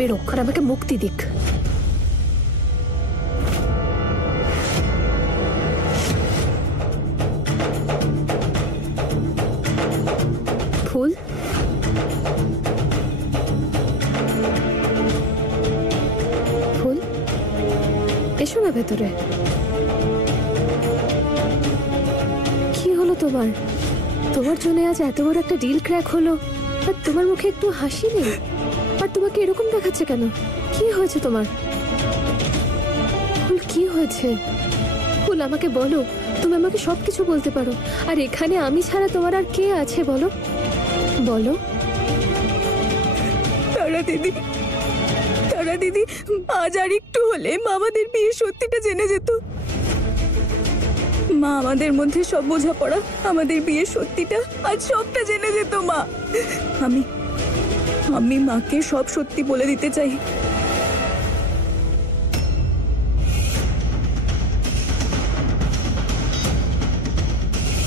বেরোক আর আমাকে মুক্তি দিক। ফুল, ফুল এসো না ভেতরে। কি হলো তোমার? তোমার জন্য আজ এত বড় একটা ডিল ক্র্যাক হলো আর তোমার মুখে একটু হাসি নেই। আর তোমাকে এরকম দেখাচ্ছে কেন? কি হয়েছে তোমার? ফুল কি হয়েছে? ফুল আমাকে বলো, তুমি আমাকে সবকিছু বলতে পারো। আর এখানে আমি ছাড়া তোমার আর কে আছে বলো? বলো। তারা দিদি, তারা দিদি, আজ আর একটু হলে মা আমাদের বিয়ে সত্যিটা জেনে যেত। মা আমাদের মধ্যে সব বোঝাপড়া, আমাদের বিয়ে সত্যিটা আজ সবটা জেনে যেত। মা, আমি মাকে সব সত্যি বলে দিতে চাই।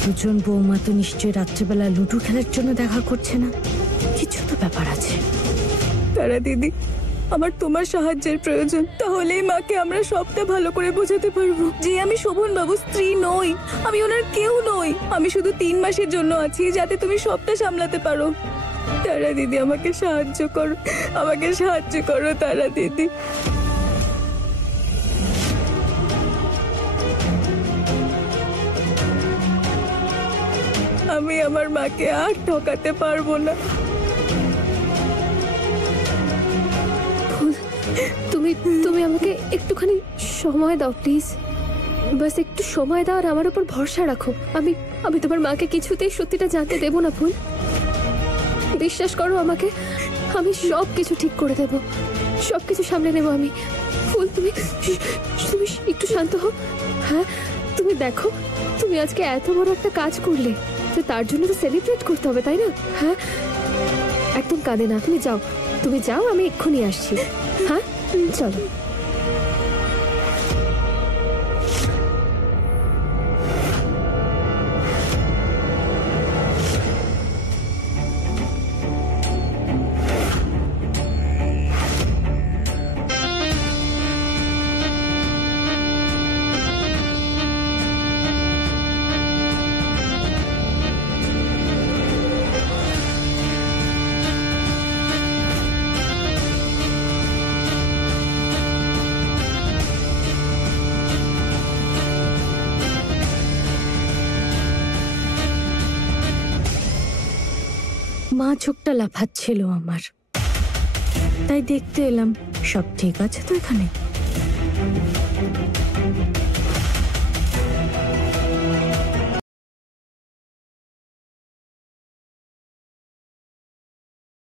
দুজন বৌমা তো নিশ্চয়ই রাত্রেবেলা লুডো খেলার জন্য দেখা করছে না, কিছু তো ব্যাপার আছে। তারা দিদি, আমার তোমার সাহায্যের প্রয়োজন, তাহলেই মাকে আমরা সবটা ভালো করে বোঝাতে পারবো যে আমি শোভন বাবু স্ত্রী নই, আমি ওনার কেউ নই। আমি শুধু 3 মাসের জন্য আছি যাতে তুমি সবটা সামলাতে পারো। তারা দিদি, আমাকে সাহায্য করো, আমাকে সাহায্য করো তারা দিদি। আমি আমার মাকে আর ঠকাতে পারবো না। তুমি তুমি আমাকে একটুখানি সময় দাও প্লিজ। বাস একটু সময় দাও আর আমার উপর ভরসা রাখো। আমি তোমার মাকে কিছুতেই সত্যিটা জানতে দেব না। ফুল, বিশ্বাস করো আমাকে, আমি সব কিছু ঠিক করে দেব, সব কিছু সামলে নেব আমি। ফুল, তুমি তুমি একটু শান্ত হও। হ্যাঁ, তুমি দেখো, তুমি আজকে এত বড় একটা কাজ করলে, তো তার জন্য তো সেলিব্রেট করতে হবে, তাই না? হ্যাঁ, একদম কাঁদে না, তুমি যাও, আমি এক্ষুনি আসছি। হ্যাঁ, চলো। মা চোখটা লাফাচ্ছিল আমার, তাই দেখতে এলাম সব ঠিক আছে তো এখানে।